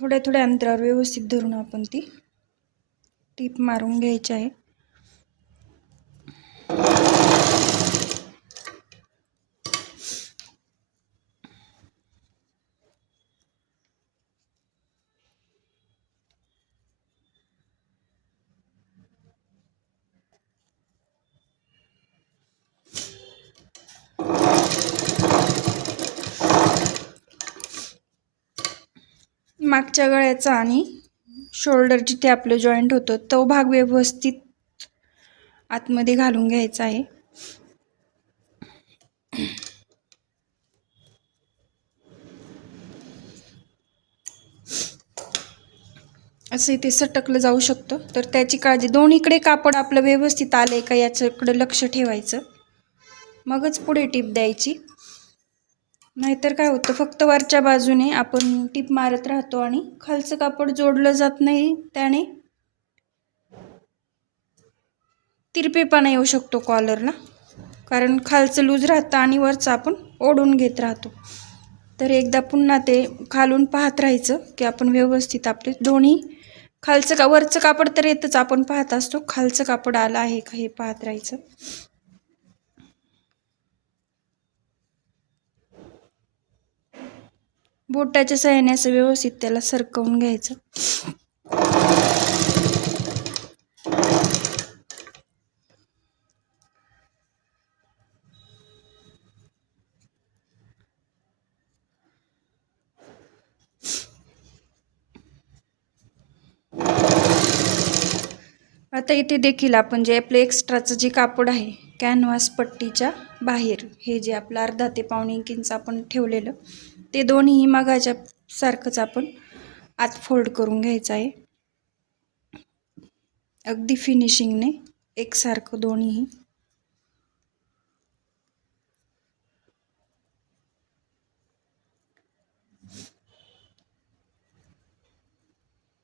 थोड्या थोड्या अंतरावर व्यवस्थित धरून आपण ती टीप मारून घ्यायची आहे. मागच्या गळ्याचा आणि शोल्डर जिथे आपलं जॉईंट होतं तो भाग व्यवस्थित आतमध्ये घालून घ्यायचा आहे. असं इथे सटकलं जाऊ शकतं, तर त्याची काळजी. दोन्हीकडे कापड आपलं व्यवस्थित आलंय का याच्याकडे लक्ष ठेवायचं, मगच पुढे टीप द्यायची. नाहीतर काय होतं, फक्त वरच्या बाजूने आपण टीप मारत राहतो आणि खालचं कापड जोडलं जात नाही, त्याने तिरपेपणा येऊ शकतो कॉलरला, कारण खालचं लूज राहतं आणि वरचं आपण ओढून घेत राहतो. तर एकदा पुन्हा ते खालून पाहत राहायचं की आपण व्यवस्थित आपले दोन्ही खालचं वरचं कापड तर येतच, आपण पाहत असतो खालचं कापड आलं आहे का हे पाहत राहायचं. बोटाच्या सहाय्याने असं व्यवस्थित त्याला सरकवून घ्यायचं. आता इथे देखील आपण जे आपलं एक्स्ट्राचं जे कापड आहे कॅनव्हास पट्टीच्या बाहेर, हे जे आपलं अर्धा ते पाऊण इंच आपण ठेवलेलं, ते दोन्ही मगाच्या सारखंच आपण आत फोल्ड करून घ्यायचं आहे, अगदी फिनिशिंगने एकसारखं दोन्ही.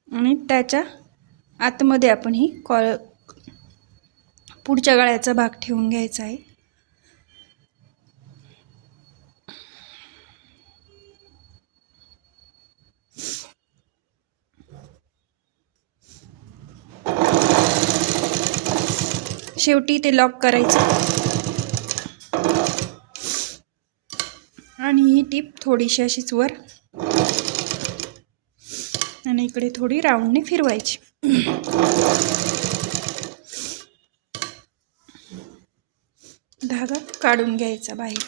आणि त्याच्या आतमध्ये आपण ही पुढच्या गळ्याचा भाग ठेवून घ्यायचा आहे. शेवटी ते लॉक करायचं आणि ही टीप थोडीशी अशीच वर आणि इकडे थोडी राऊंडने फिरवायची. धागा काढून घ्यायचा बाहेर.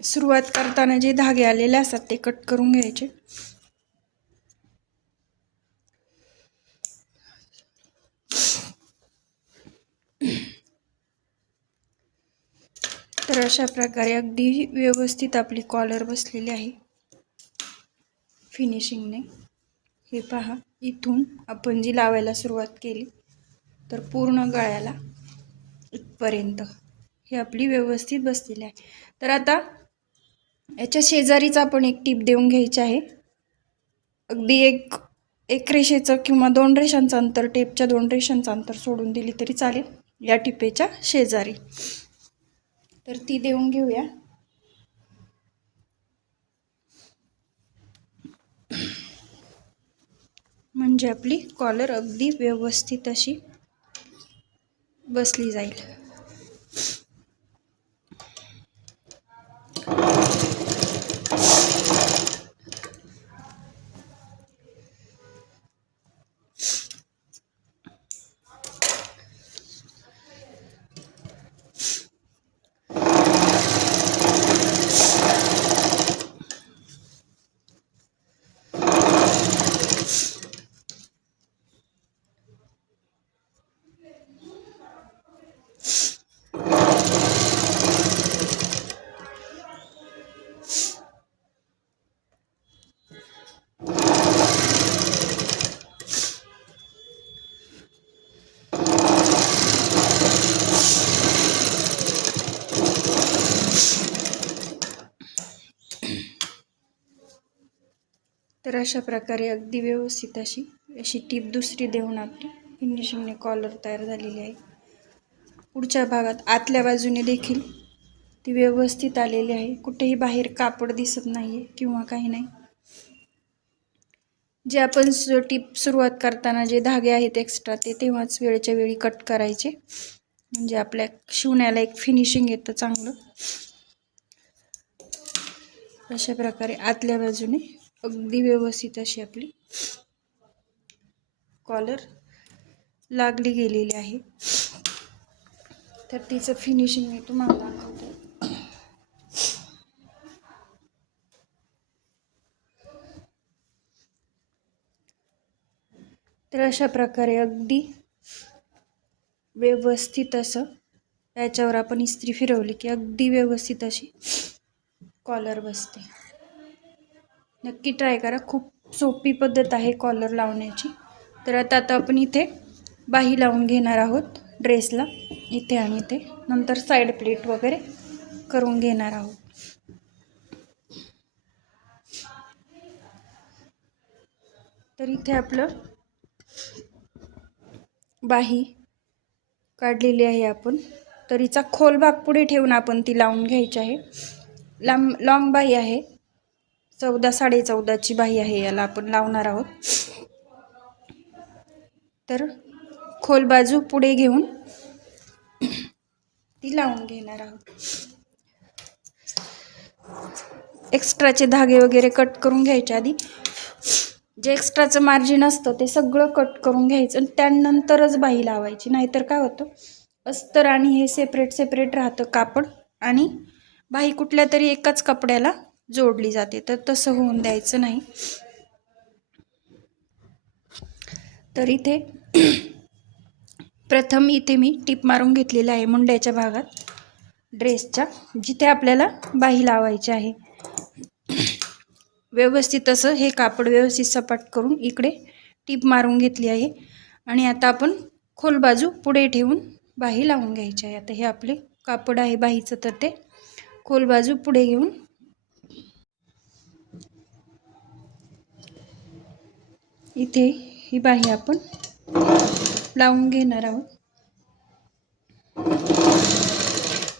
सुरुवात करताना जे धागे आलेले असतात ते कट करून घ्यायचे. तर अशा प्रकारे अगदी व्यवस्थित आपली कॉलर बसलेली आहे फिनिशिंगने. हे पहा, इथून आपण जी लावायला सुरुवात केली तर पूर्ण गळ्याला इथपर्यंत ही आपली व्यवस्थित बसलेली आहे. तर आता याच्या शेजारीच आपण एक टीप देऊन घ्यायची आहे. अगदी एक रेषेचं किंवा 2 रेषांचं अंतर, टेपच्या 2 रेषांचं अंतर सोडून दिली तरी चालेल या टिपेच्या शेजारी. तर ती देऊन घेऊया. म्हणजे आपली कॉलर अगदी व्यवस्थित अशी बसली जाईल. तर अशा प्रकारे अगदी व्यवस्थित अशी टीप दुसरी देऊन आपली फिनिशिंगने कॉलर तयार झालेली आहे. पुढच्या भागात आतल्या बाजूने देखील ती व्यवस्थित आलेली आहे. कुठेही बाहेर कापड दिसत नाही आहे किंवा काही नाही. जे आपण टिप सुरुवात करताना जे धागे आहेत एक्स्ट्रा ते तेव्हाच वेळच्या वेळी कट करायचे, म्हणजे आपल्या शिवण्याला एक फिनिशिंग येतं चांगलं. अशा प्रकारे आतल्या बाजूने अगदी व्यवस्थित अशी आपली कॉलर लागली गेलेली आहे. तर तिचं फिनिशिंग मी तुम्हाला दाखवते. तर अशा प्रकारे अगदी व्यवस्थित असं याच्यावर आपण इस्त्री फिरवली की अगदी व्यवस्थित अशी कॉलर बसते. नक्की ट्राय करा. खूप सोपी पद्धत आहे कॉलर लावण्याची. तर आता आपण इथे बाही लावून घेणार आहोत ड्रेसला, इथे आणि इथे. नंतर साईड प्लेट वगैरे करून घेणार आहोत. तर इथे आपलं बाही काढलेली आहे आपण. तर हिचा खोल भाग पुढे ठेवून आपण ती लावून घ्यायची आहे. लॉंग बाही आहे, 14 14.5ची बाही आहे, याला आपण लावणार आहोत. तर खोल बाजू पुढे घेऊन ती लावून घेणार आहोत. एक्स्ट्राचे धागे वगैरे कट करून घ्यायचे. आधी जे एक्स्ट्राचं मार्जिन असतं ते सगळं कट करून घ्यायचं आणि त्यानंतरच बाही लावायची. नाहीतर काय होतं, अस्तर आणि हे सेपरेट राहतं कापड, आणि बाही कुठल्या तरी एकाच कपड्याला जोडली जाते. तर तसं होऊन द्यायचं नाही. तर इथे प्रथम इथे मी टिप मारून घेतलेला आहे मुंड्याच्या भागात ड्रेसच्या, जिथे आपल्याला बाही लावायची आहे. व्यवस्थित असं हे कापड व्यवस्थित सपाट करून इकडे टिप मारून घेतली आहे. आणि आता आपण खोल बाजू पुढे ठेवून बाही लावून घ्यायची आहे. आता हे आपले कापड आहे बाहीचं, तर ते खोल बाजू पुढे घेऊन इथे ही बाही आपण लावून घेणार आहोत.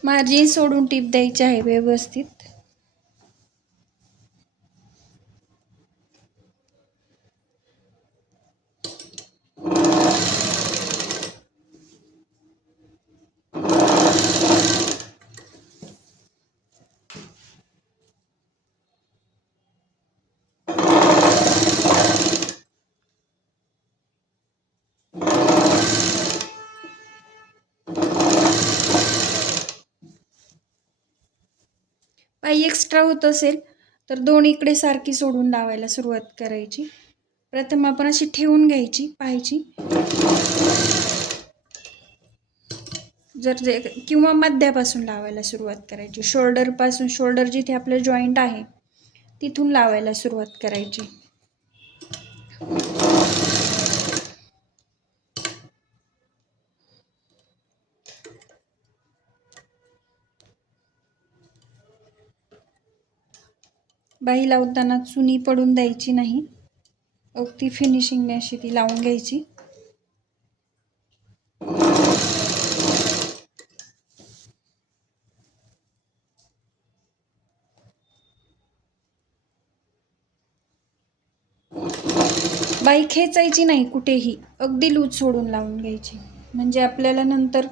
मार्जिन सोडून टिप द्यायची आहे व्यवस्थित. बाही एक्स्ट्रा होत असेल तर दोन्हीकडे सारखी सोडून लावायला सुरुवात करायची. प्रथम आपण अशी ठेवून घ्यायची, पाहायची जर किंवा मध्यापासून लावायला सुरुवात करायची. शोल्डरपासून, शोल्डर जिथे आपलं जॉईंट आहे तिथून लावायला सुरुवात करायची. बाही लावताना चुनी पडून द्यायची नाही. अगदी फिनिशिंगने अशी ती लावून घ्यायची. बाही खेचायची नाही कुठेही, अगदी लूज सोडून लावून घ्यायची, म्हणजे आपल्याला नंतर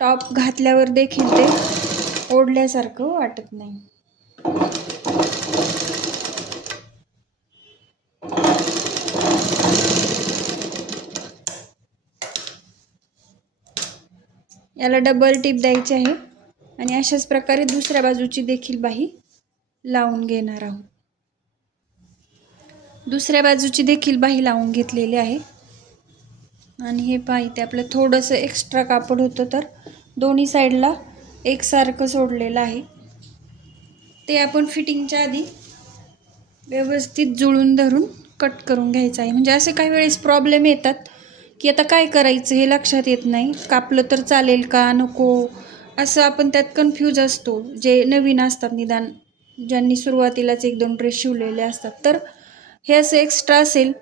टॉप घातल्यावर देखील ते ओढल्यासारखं वाटत नाही. याला डबल टिप द्यायची आहे आणि अशाच प्रकारे दुसऱ्या बाजूची देखील बाही लावून घेणार आहोत. दुसऱ्या बाजूची देखील बाही लावून घेतलेली आहे. आणि हे पाही ते आपलं थोडंसं एक्स्ट्रा कापड होतं, तर दोन्ही साईडला एकसारखं सोडलेलं आहे. ते आपण फिटिंगच्या आधी व्यवस्थित जुळून धरून कट करून घ्यायचं आहे. म्हणजे असे काही वेळेस प्रॉब्लेम येतात की आता काय करायचं हे लक्षात येत नाही, कापलं तर चालेल का नको, असं आपण त्यात कन्फ्यूज असतो. जे नवीन असतात, निदान ज्यांनी सुरुवातीलाच 1-2 ड्रेस शिवलेले असतात, तर हे असं एक्स्ट्रा असेल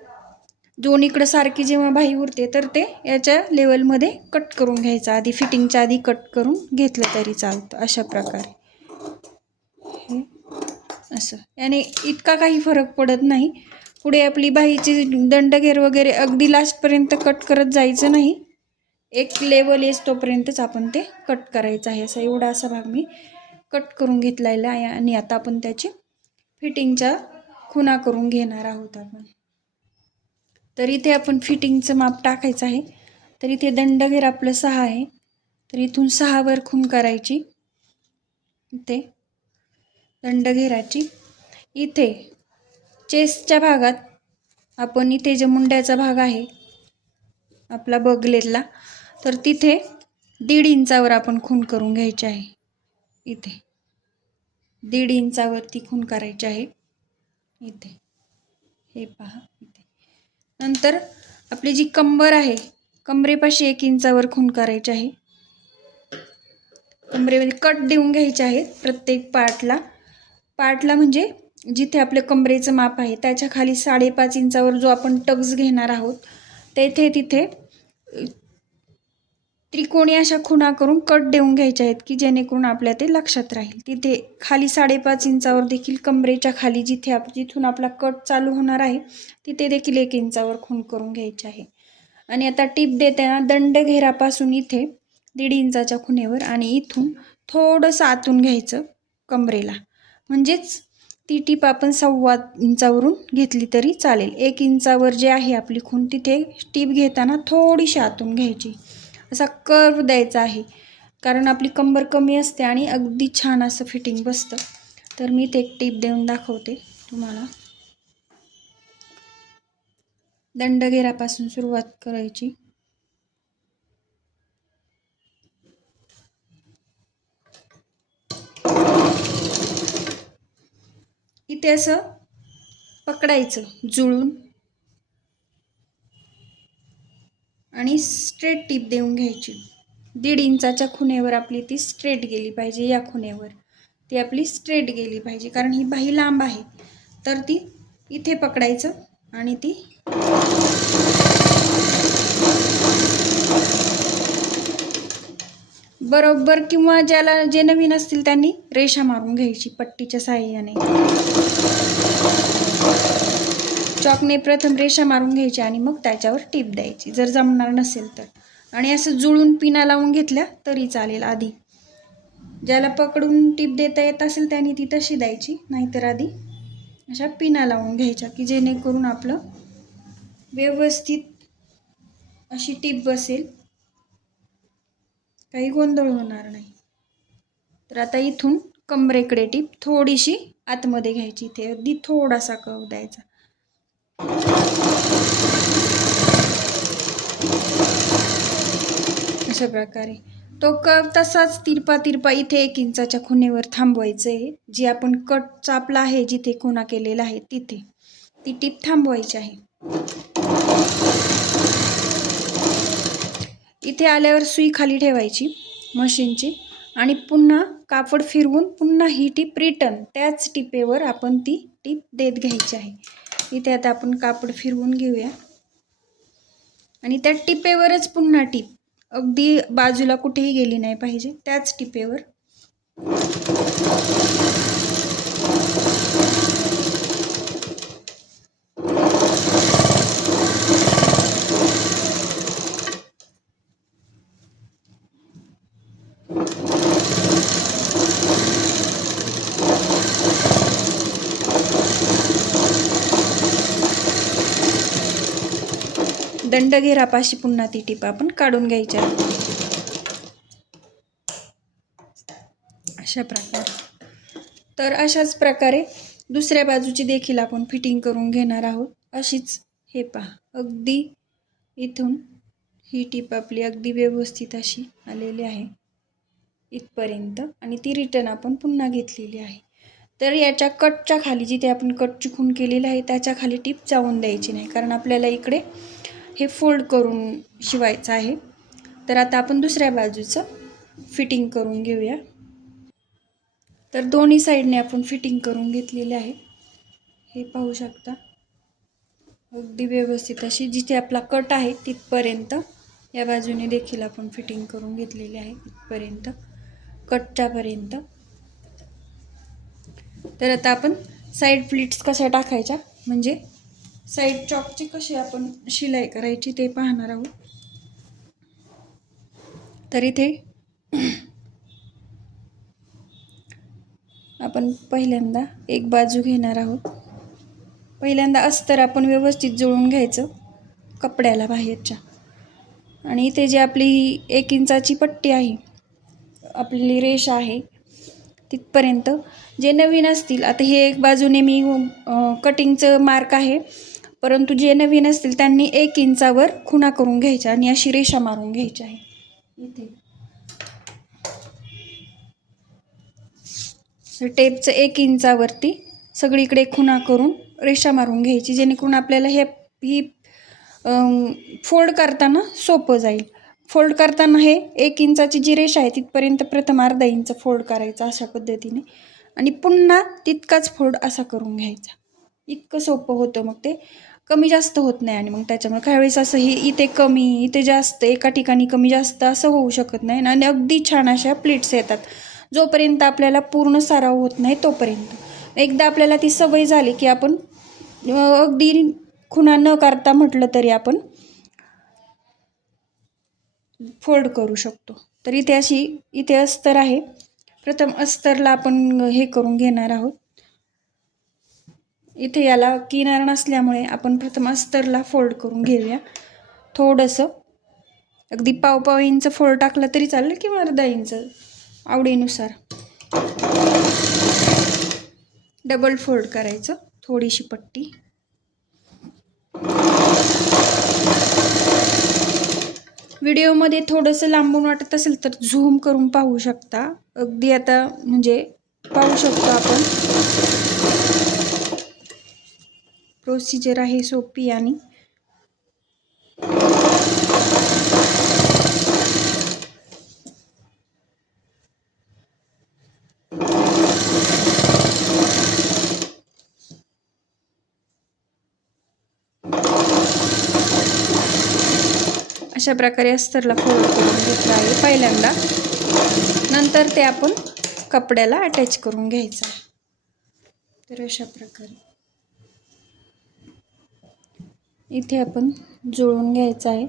दोन्हीकडं सारखी जेव्हा बाही उरते तर ते याच्या लेवलमध्ये कट करून घ्यायचं. आधी फिटिंगच्या आधी कट करून घेतलं तरी चालतं. अशा प्रकारे असं याने इतका काही फरक पडत नाही. पुढे आपली बाहीची दंडघेर वगैरे अगदी लास्टपर्यंत कट करत जायचं नाही. एक लेवल येस तोपर्यंतच आपण ते कट करायचं आहे. असा एवढा असा भाग मी कट करून घेतलेला आहे आणि आता आपण त्याची फिटिंगच्या खुणा करून घेणार आहोत आपण. तर इथे आपण फिटिंगचं माप टाकायचं आहे. तर इथे दंडघेर आपलं 6 आहे, तर इथून 6 वर खूण करायची. इथे दंडघेराची इथे चेस्टच्या भागात आपण इथे जे मुंड्याचा भाग आहे आपला बगलेतला, तर तिथे 1.5 इंचावर आपण खूण करून घ्यायची आहे. इथे 1.5 इंचावरती खूण करायची आहे. इथे हे पहा. इथे नंतर आपली जी कंबर आहे, कमरेपाशी 1 इंचावर खूण करायची आहे. कमरेमध्ये कट देऊन घ्यायचे आहेत प्रत्येक पार्टला म्हणजे जिथे आपले कमरेचं माप आहे त्याच्या खाली 5.5 इंचावर जो आपण टक्स घेणार आहोत तिथे त्रिकोणी अशा खुणा करून कट देऊन घ्यायचे आहेत की जेणेकरून आपल्या ते लक्षात राहील. तिथे खाली 5.5 इंचावर देखील कमरेच्या खाली जिथून आपला कट चालू होणार आहे तिथे देखील 1 इंचावर खूण करून घ्यायचे आहे. आणि आता टीप देताना दंडघेरापासून इथे 1.5 इंचाच्या खुणेवर आणि इथून थोडंसं आतून घ्यायचं कमरेला, म्हणजेच ती टीप आपण 1.25 इंचावरून घेतली तरी चालेल. 1 इंचावर जे आहे आपली खूण तिथे टीप घेताना थोडीशी आतून घ्यायची. असा कर्व द्यायचा आहे कारण आपली कंबर कमी असते आणि अगदी छान असं फिटिंग बसतं. तर मी इथे एक टीप देऊन दाखवते तुम्हाला. दंडघेरापासून सुरुवात करायची. इथे असं पकडायचं जुळून आणि स्ट्रेट टीप देऊन घ्यायची. 1.5 इंचाच्या खुणेवर आपली ती स्ट्रेट गेली पाहिजे. या खुणेवर ती आपली स्ट्रेट गेली पाहिजे कारण ही बाही लांब आहे. तर ती इथे पकडायचं आणि ती बरोबर, किंवा जे नवीन असतील त्यांनी रेषा मारून घ्यायची पट्टीच्या साहाय्याने. चॉकने प्रथम रेषा मारून घ्यायची आणि मग त्याच्यावर टीप द्यायची जर जमणार नसेल तर. आणि असं जुळून पिना लावून घेतल्या तरी चालेल. आधी ज्याला पकडून टीप देता येत असेल त्यांनी ती तशी द्यायची, नाहीतर आधी अशा पिना लावून घ्यायच्या की जेणेकरून आपलं व्यवस्थित अशी टीप बसेल, काही गोंधळ होणार नाही. तर आता इथून कमरेकडे टीप थोडीशी आतमध्ये घ्यायची. इथे अगदी थोडासा कर्व द्यायचा. अशा प्रकारे तो कर्व तसाच तिरपा इथे 1 इंचाच्या खुणेवर थांबवायचं आहे. जी आपण कट चापला आहे, जिथे खुणा केलेला आहे तिथे ती टीप थांबवायची आहे. इथे आल्यावर सुई खाली ठेवायची मशीनची आणि पुन्हा कापड फिरवून पुन्हा ही टीप रिटर्न त्याच टिपेवर आपण ती टीप देत घ्यायची आहे. इथे आता आपण कापड फिरवून घेऊया आणि त्या टिपेवरच पुन्हा टीप अगदी बाजूला कुठेही गेली नाही पाहिजे, त्याच टिपेवर. दंडघेरापाशी पुन्हा ती टीप आपण काढून घ्यायची आहे. अशा प्रकारे. तर अशाच प्रकारे दुसऱ्या बाजूची देखील आपण फिटिंग करून घेणार आहोत. अशीच हे पहा, अगदी इथून ही टीप आपली अगदी व्यवस्थित अशी आलेली आहे इथपर्यंत आणि ती रिटर्न आपण पुन्हा घेतलेली आहे. तर याच्या कटच्या खाली जिथे आपण कटची खूण केलेली आहे त्याच्या खाली टीप जाऊन द्यायची नाही कारण आपल्याला इकडे हे फोल्ड करून शिवायचं आहे. तर आता आपण दुसऱ्या बाजूचं फिटिंग करून घेऊया. तर दोन्ही साईडने आपण फिटिंग करून घेतलेले आहे. हे पाहू शकता अगदी व्यवस्थित अशी जिथे आपला कट आहे तिथपर्यंत या बाजूने देखील आपण फिटिंग करून घेतलेली आहे इथपर्यंत कटच्यापर्यंत. तर आता आपण साईड प्लीट्स कशा टाकायच्या, म्हणजे साईड चॉकची कशी आपण शिलाई करायची ते पाहणार आहोत. तर इथे आपण पहिल्यांदा एक बाजू घेणार आहोत. पहिल्यांदा अस्तर आपण व्यवस्थित जुळून घ्यायचं कपड्याला बाहेरच्या. आणि इथे जी आपली 1 इंचाची पट्टी आहे, आपली रेष आहे, तिथपर्यंत जे नवीन असतील, आता हे एक बाजूने मी कटिंगचं मार्क आहे, परंतु जे नवीन असतील त्यांनी 1 इंचावर खुणा करून घ्यायच्या आणि अशी रेषा मारून घ्यायची आहे. इथे टेपचं 1 इंचावरती सगळीकडे खुणा करून रेषा मारून घ्यायची, जेणेकरून आपल्याला ही फोल्ड करताना सोपं जाईल. फोल्ड करताना हे 1 इंचाची जी रेषा आहे तिथपर्यंत प्रथम अर्धा इंच फोल्ड करायचा अशा पद्धतीने, आणि पुन्हा तितकाच फोल्ड असा करून घ्यायचा. इतकं सोपं होतं, मग ते कमी जास्त होत नाही. आणि मग त्याच्यामुळे काही वेळेस असं ही इथे कमी इथे जास्त, एका ठिकाणी कमी जास्त असं होऊ शकत नाही आणि अगदी छान अशा प्लेट्स येतात, जोपर्यंत आपल्याला पूर्ण सराव होत नाही तोपर्यंत. एकदा आपल्याला ती सवय झाली की आपण अगदी खुणा न करता म्हटलं तरी आपण फोल्ड करू शकतो. तर इथे अस्तर आहे. प्रथम अस्तरला आपण हे करून घेणार आहोत. इथे याला किनार नसल्यामुळे आपण प्रथम अस्तरला फोल्ड करून घेऊया. थोडंसं अगदी पाव इंच फोल्ड टाकलं तरी चालेल किंवा अर्धा इंच, आवडीनुसार. डबल फोल्ड करायचं, थोडीशी पट्टी. व्हिडिओमध्ये थोडंसं लांबून वाटत असेल तर झूम करून पाहू शकता. अगदी आता म्हणजे पाहू शकतो आपण. प्रोसिजर आहे सोपी आणि अशा प्रकारे अस्तरला फोल्ड करून घेतलं आहे पहिल्यांदा. नंतर ते आपण कपड्याला अटॅच करून घ्यायचं. तर अशा प्रकारे इथे आपण जुळवून घ्यायचं आहे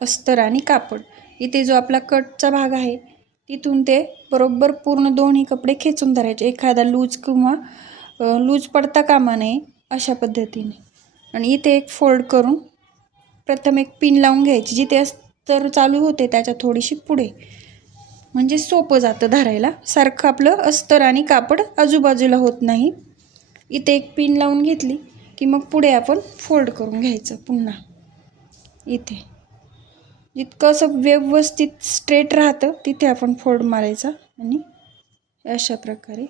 अस्तर आणि कापड. इथे जो आपला कटचा भाग आहे तिथून ते बरोबर पूर्ण दोन्ही कपडे खेचून धरायचे, एखादा लूज किंवा लूज पडता कामा नये अशा पद्धतीने. आणि इथे एक फोल्ड करून प्रथम एक पिन लावून घ्यायची, जिथे अस्तर चालू होते त्याच्या थोडीशी पुढे, म्हणजे सोपं जातं धरायला. सारखं आपलं अस्तर आणि कापड आजूबाजूला होत नाही. इथे एक पिन लावून घेतली की मग पुढे आपण फोल्ड करून घ्यायचं पुन्हा. इथे जितकं असं व्यवस्थित स्ट्रेट राहतं तिथे आपण फोल्ड मारायचा आणि अशा प्रकारे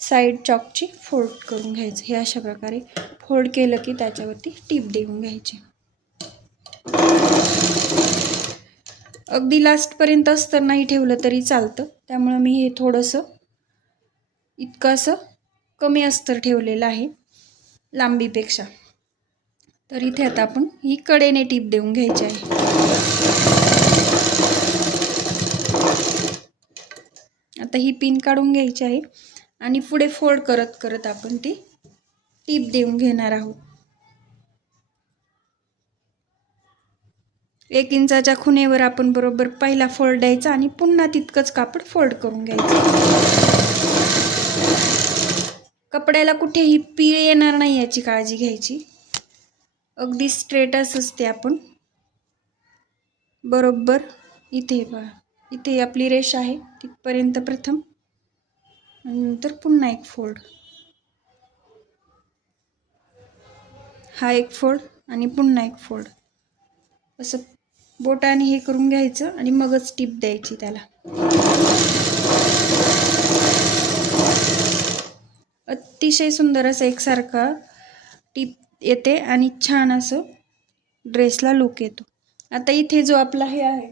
साईड चॉकची फोल्ड करून घ्यायचं. हे अशा प्रकारे फोल्ड केलं की त्याच्यावरती टीप देऊन घ्यायची. अगदी लास्टपर्यंत अस्तर नाही ठेवलं तरी चालतं, त्यामुळे मी हे थोडंसं इतकं असं कमी अस्तर ठेवलेलं आहे लांबीपेक्षा. तर इथे आता आपण ही कडेने टीप देऊन घ्यायची आहे. आता ही पिन काढून घ्यायची आहे आणि पुढे फोल्ड करत करत आपण ती टीप देऊन घेणार आहोत. 1 इंचाच्या खुणेवर आपण बरोबर पहिला फोल्ड द्यायचा आणि पुन्हा तितकंच कापड फोल्ड करून घ्यायचं. कपड्याला कुठेही पीळ येणार नाही याची काळजी घ्यायची. अगदी स्ट्रेट असते आपण बरोबर इथे पहा, इथे आपली रेष आहे तिथपर्यंत प्रथम, नंतर पुन्हा एक फोल्ड, हा एक फोल्ड आणि पुन्हा एक फोल्ड, असं बोटाने हे करून घ्यायचं आणि मगच टीप द्यायची त्याला. अतिशय सुंदर असं एकसारखा टीप येते आणि छान असं ड्रेसला लुक येतो. आता इथे जो आपला हे आहे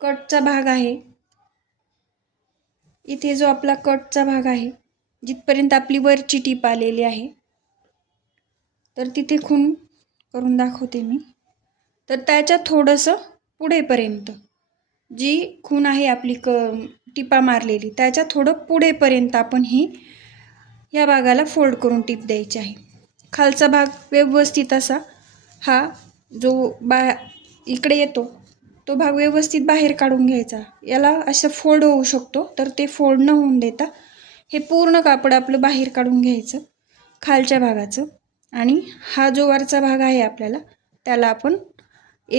कटचा भाग आहे, इथे जो आपला कटचा भाग आहे जिथपर्यंत आपली वरची टीप आलेली आहे, तर तिथे खूण करून दाखवते मी. तर त्याच्या थोडंसं पुढेपर्यंत जी खूण आहे आपली टिपा मारलेली त्याच्या थोडं पुढेपर्यंत आपण या भागाला फोल्ड करून टिप द्यायची आहे. खालचा भाग व्यवस्थित असा हा जो इकडे येतो तो भाग व्यवस्थित बाहेर काढून घ्यायचा. याला असं फोल्ड होऊ शकतो, तर ते फोल्ड न होऊन देता हे पूर्ण कापड आपलं बाहेर काढून घ्यायचं खालच्या भागाचं. आणि हा जो वरचा भाग आहे आपल्याला त्याला आपण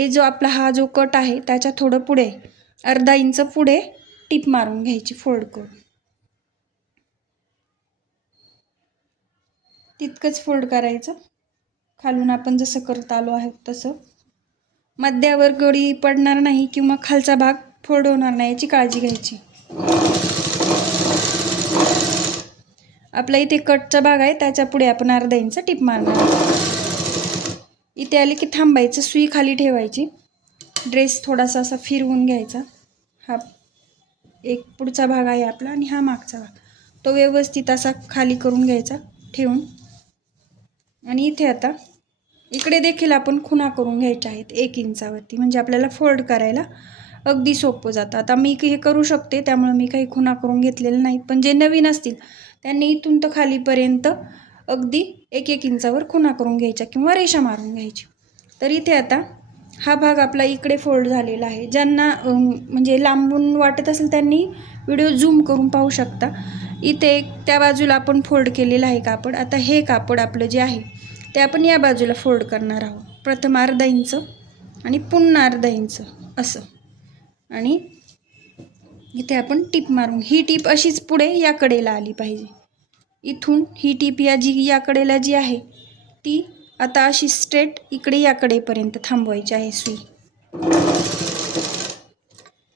जो आपला हा जो कट आहे त्याच्या थोडं पुढे अर्धा इंच पुढे टिप मारून घ्यायची फोल्ड करून. तितकंच फोल्ड करायचं खालून आपण जसं करत आलो आहोत तसं. मध्यावर गडी पडणार नाही किंवा खालचा भाग फोल्ड होणार नाही याची काळजी घ्यायची. आपला इथे कटचा भाग आहे त्याच्या पुढे आपण अर्धा इंच टिप मारणार. इथे आली की थांबायचं, सुई खाली ठेवायची, ड्रेस थोडासा असा फिरवून घ्यायचा. हा एक पुढचा भाग आहे आपला आणि हा मागचा भाग, तो व्यवस्थित असा खाली करून घ्यायचा ठेवून. आणि इथे आता इकडे देखील आपण खुणा करून घ्यायच्या आहेत 1 इंचावरती, म्हणजे आपल्याला फोल्ड करायला अगदी सोपं जातं. आता मी हे करू शकते त्यामुळे मी काही खुणा करून घेतलेलं नाही, पण जे नवीन असतील त्यांनी इथून तर खालीपर्यंत अगदी 1-1 इंचावर खुणा करून घ्यायच्या किंवा रेषा मारून घ्यायची. तर इथे आता हा भाग आपला इकडे फोल्ड झालेला आहे. ज्यांना म्हणजे लांबून वाटत असेल त्यांनी व्हिडिओ झूम करून पाहू शकता. इथे त्या बाजूला आपण फोल्ड केलेलं आहे कापड. आता हे कापड आपलं जे आहे ते आपण या बाजूला फोल्ड करणार आहोत. प्रथम अर्धा इंच आणि पुन्हा अर्धा इंच असं. आणि इथे आपण टिप मारून, ही टिप अशीच पुढे या कडेला आली पाहिजे. इथून ही टिप या कडेला जी आहे ती आता अशी स्ट्रेट इकडे या कडेपर्यंत थांबवायची आहे सुई.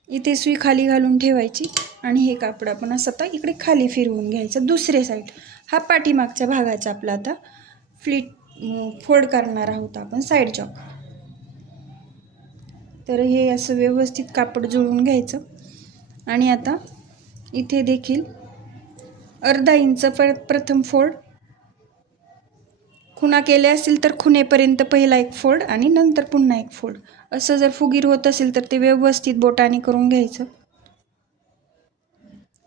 इथे सुई खाली घालून ठेवायची आणि हे कापड आपण असं आता इकडे खाली फिरवून घ्यायचं. दुसरे साईड हा पाठीमागच्या भागाचा आपला आता फोल्ड करणार आहोत आपण साईड जॉब. तर हे असं व्यवस्थित कापड जुळवून घ्यायचं. आणि आता इथे देखील अर्धा इंच प्रथम फोल्ड, खुणा केले असतील तर खुणेपर्यंत पहिला एक फोल्ड आणि नंतर पुन्हा एक फोल्ड. असं जर फुगीर होत असेल तर ते व्यवस्थित बोटाने करून घ्यायचं.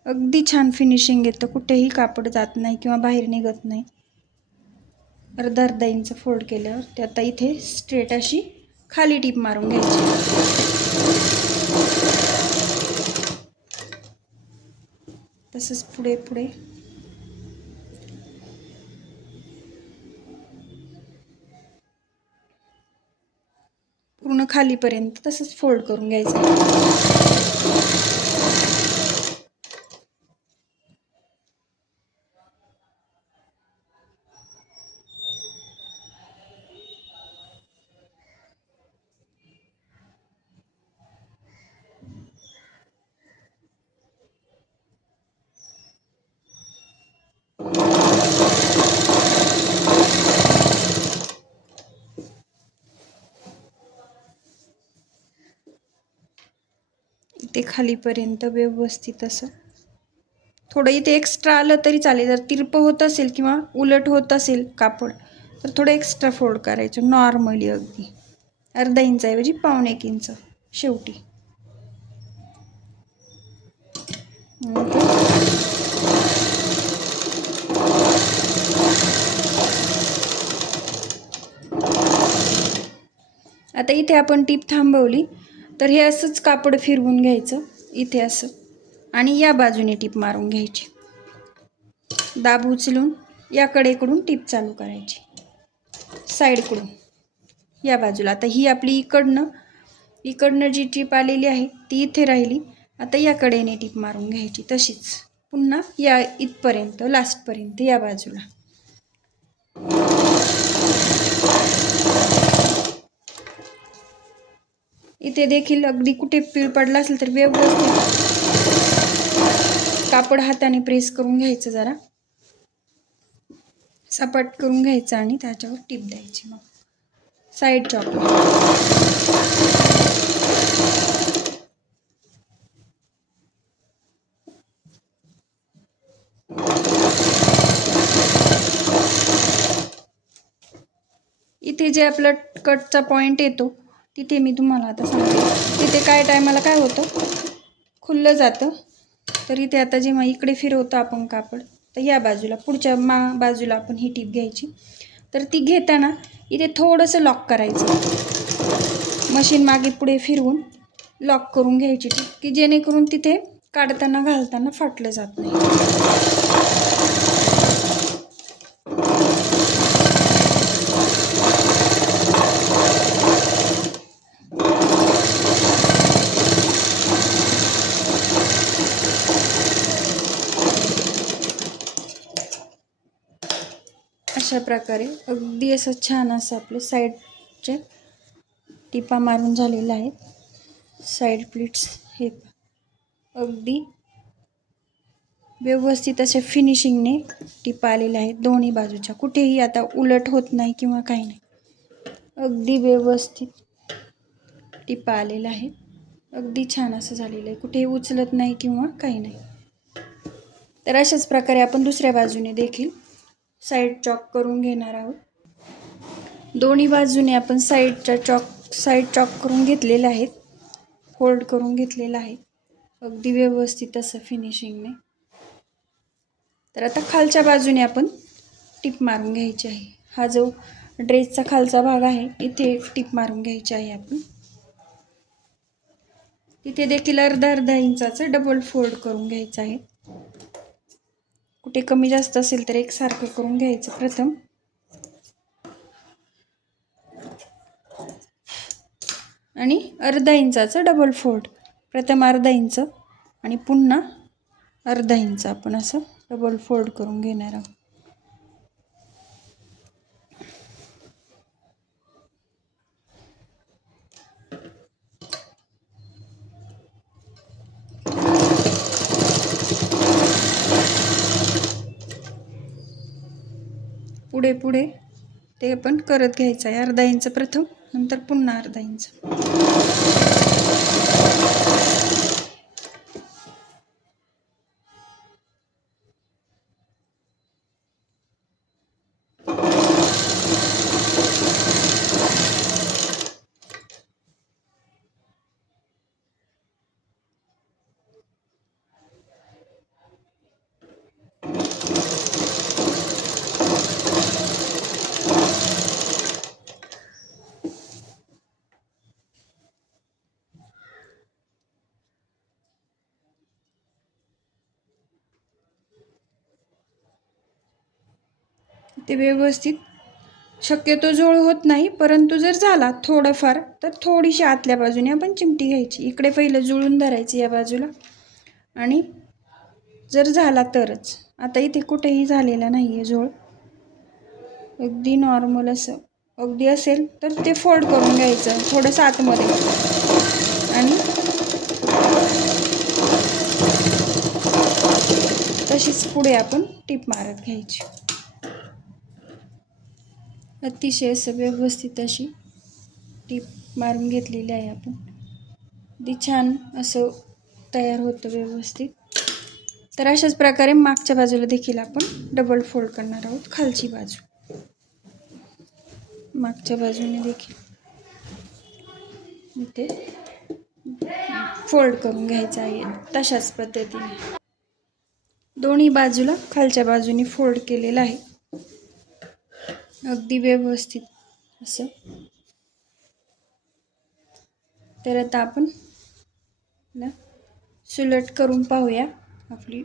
अगदी छान फिनिशिंग येतं, कुठेही कापड जात नाही किंवा बाहेर निघत नाही. अर्धा इंच फोल्ड केल्यावर ते आता इथे स्ट्रेट अशी खाली टिप मारून घ्यायची. तसंच पुढे पुढे पूर्ण खालीपर्यंत तसंच फोल्ड करून घ्यायचं. इथे खालीपर्यंत व्यवस्थित असं. थोडं इथे एक्स्ट्रा आलं तरी चालेल, जर तिरपं होत असेल किंवा उलट होत असेल कापड तर थोडं एक्स्ट्रा फोल्ड करायचं नॉर्मली, अगदी अर्धा इंचाऐवजी 1.25 इंच शेवटी. आता इथे आपण टीप थांबवली तर हे असंच कापड फिरवून घ्यायचं इथे असं आणि या बाजूने टीप मारून घ्यायची. दाब उचलून या कडेकडून टीप चालू करायची साईडकडून या बाजूला. आता ही आपली इकडनं जी टीप आलेली आहे ती इथे राहिली. आता या कडेने टीप मारून घ्यायची तशीच पुन्हा या इथपर्यंत लास्टपर्यंत या बाजूला. इथे देखील अगदी कुठे पीळ पडला असेल तर व्यवस्थित कापड हाताने प्रेस करून घ्यायचं, जरा सपाट करून घ्यायचं आणि त्याच्यावर टीप द्यायची. मग साईड चॉप. इथे जे आपलं कटचा पॉइंट येतो तिथे मी तुम्हाला आता सांगते तिथे काय टायमाला काय होतं, खुललं जातं. तर इथे आता जेव्हा इकडे फिरवतो आपण कापड, तर या बाजूला पुढच्या बाजूला आपण ही टीप घ्यायची. तर ती घेताना इथे थोडंसं लॉक करायचं, मशीन मागे पुढे फिरवून लॉक करून घ्यायची टीप, की जेणेकरून तिथे काढताना घालताना फाटलं जात नाही. अशा प्रकारे अगदी असं छान असं आपले साईडचे टिपा मारून झालेले आहेत. साईड प्लीट्स हे अगदी व्यवस्थित असे फिनिशिंगने टिपा आलेले आहेत दोन्ही बाजूच्या. कुठेही आता उलट होत नाही किंवा काही नाही, अगदी व्यवस्थित टिपा आलेल्या आहेत. अगदी छान असं झालेलं आहे, कुठेही उचलत नाही किंवा काही नाही. तर अशाच प्रकारे आपण दुसऱ्या बाजूने देखील साईड चॉक करून घेणार आहोत. दोन्ही बाजूने आपण साईड चॉक करून घेतलेले आहेत, फोल्ड करून घेतलेलं आहे अगदी व्यवस्थित असं फिनिशिंगने. तर आता खालच्या बाजूने आपण टिप मारून घ्यायची आहे. हा जो ड्रेसचा खालचा भाग आहे इथे टिप मारून घ्यायची आहे आपण. तिथे देखील अर्धा इंचाचं डबल फोल्ड करून घ्यायचं आहे. कुठे कमी जास्त असेल तर एकसारखं करून घ्यायचं प्रथम, आणि अर्धा इंचाचं डबल फोल्ड. प्रथम अर्धा इंच आणि पुन्हा अर्धा इंच आपण असं डबल फोल्ड करून घेणार आहोत. पुढे पुढे ते आपण करत घ्यायचं आहे. अर्धा इंच प्रथम, नंतर पुन्हा अर्धा इंच. ते व्यवस्थित शक्यतो जुळ होत नाही, परंतु जर झाला थोडंफार तर थोडीशी आतल्या बाजूने आपण चिमटी घ्यायची. इकडे पहिलं जुळून धरायची या बाजूला, आणि जर झाला तरच. आता इथे कुठेही झालेला नाही आहे जुळ, अगदी नॉर्मल असं अगदी असेल तर ते फोल्ड करून घ्यायचं थोडंसं आतमध्ये, आणि तशीच पुढे आपण टीप मारत घ्यायची. अतिशय असं व्यवस्थित अशी टीप मारून घेतलेली आहे आपण. अगदी छान असं तयार होतं व्यवस्थित. तर अशाच प्रकारे मागच्या बाजूला देखील आपण डबल फोल्ड करणार आहोत. खालची बाजू मागच्या बाजूने देखील इथे फोल्ड करून घ्यायचं आहे तशाच पद्धतीने. दोन्ही बाजूला खालच्या बाजूने फोल्ड केलेलं आहे अगदी व्यवस्थित असं. तर आता आपण सुलट करून पाहूया. आपली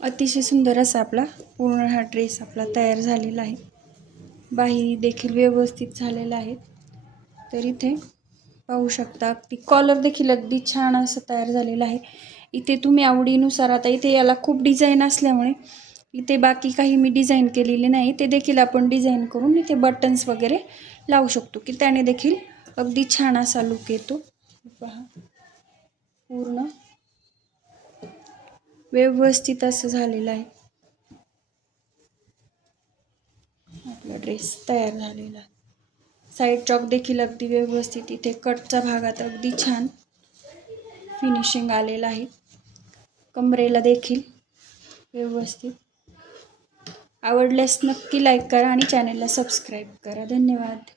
अतिशय सुंदर असा आपला पूर्ण हा ड्रेस आपला तयार झालेला आहे. बाही देखील व्यवस्थित झालेला आहे. तर इथे पाहू शकता की कॉलर देखील अगदी छान असं तयार झालेलं आहे. इथे तुम्ही आवडीनुसार, आता इथे याला खूप डिझाईन असल्यामुळे इथे बाकी काही मी डिझाईन केलेले नाही, ते देखील आपण डिझाईन करून इथे बटन्स वगैरे लावू शकतो, की त्याने देखील अगदी छान असा लुक येतो. पहा पूर्ण व्यवस्थित असं झालेलं आहे आपला ड्रेस तयार झालेला आहे. साईड चॉक देखील अगदी व्यवस्थित, इथे कटच्या भागात अगदी छान फिनिशिंग आलेलं आहे. कमरेला देखील व्यवस्थित. आवडल्यास नक्की लाईक करा आणि चॅनलला सबस्क्राईब करा. धन्यवाद.